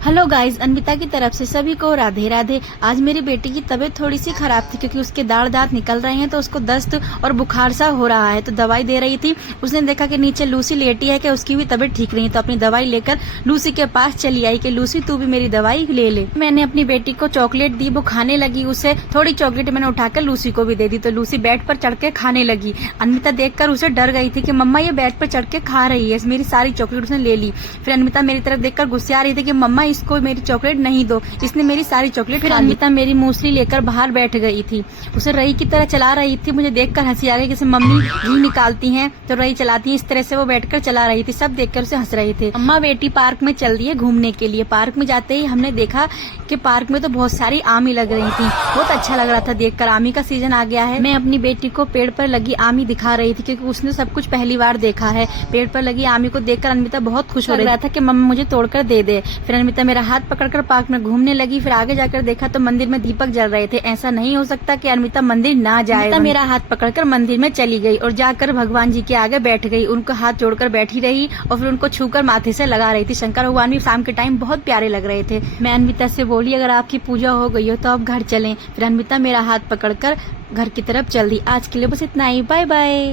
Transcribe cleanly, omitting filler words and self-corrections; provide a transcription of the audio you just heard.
Hello guys, Anvita की तरफ से सभी को राधे राधे। आज मेरी बेटी की तबीयत थोड़ी सी खराब थी क्योंकि उसके दाढ़ दांत निकल रहे हैं, तो उसको दस्त और बुखार सा हो रहा है, तो दवाई दे रही थी। उसने देखा कि नीचे लूसी लेटी है कि उसकी भी तबीयत ठीक नहीं, तो अपनी दवाई लेकर लूसी के पास चली आई कि लूसी तू भी मेरी दवाई ले ले। मैंने अपनी बेटी को चॉकलेट दी, वो खाने लगी। उसे थोड़ी चॉकलेट मैंने उठाकर लूसी को भी दे दी, तो लूसी बेड पर चढ़ के खाने लगी। अन्विता देखकर उसे डर गई थी कि मम्मा ये बेड पर चढ़ के खा रही है, मेरी सारी चॉकलेट उसने ले ली। फिर अन्विता मेरी तरफ देखकर गुस्से आ रही थी कि मम्मा इसको मेरी चॉकलेट नहीं दो, इसने मेरी सारी चॉकलेट। फिर अन्विता मेरी मूसली लेकर बाहर बैठ गई थी, उसे रही की तरह चला रही थी। मुझे देखकर हंसी आ गई, जैसे मम्मी घी निकालती हैं तो रही चलाती हैं, इस तरह से वो बैठकर चला रही थी। सब देखकर उसे हंस रहे थे। अम्मा बेटी पार्क में चल रही है घूमने के लिए। पार्क में जाते ही हमने देखा कि पार्क में तो बहुत सारी आमी लग रही थी, बहुत अच्छा लग रहा था देखकर। आमी का सीजन आ गया है। मैं अपनी बेटी को पेड़ पर लगी आमी दिखा रही थी क्योंकि उसने सब कुछ पहली बार देखा है। पेड़ पर लगी आमी को देखकर अन्विता बहुत खुश हो रहा था कि मम्मा मुझे तोड़कर दे दे। फिर अन्विता मेरा हाथ पकड़कर पार्क में घूमने लगी। फिर आगे जाकर देखा तो मंदिर में दीपक जल रहे थे। ऐसा नहीं हो सकता कि अन्विता मंदिर ना जाए। अन्विता मेरा हाथ पकड़कर मंदिर में चली गई और जाकर भगवान जी के आगे बैठ गई। उनको हाथ जोड़कर बैठी रही और फिर उनको छूकर माथे से लगा रही थी। शंकर भगवान भी शाम के टाइम बहुत प्यारे लग रहे थे। मैं अन्विता से बोली अगर आपकी पूजा हो गई हो तो आप घर चलें। फिर अन्विता मेरा हाथ पकड़कर घर की तरफ चल दी। आज के लिए बस इतना ही, बाय बाय।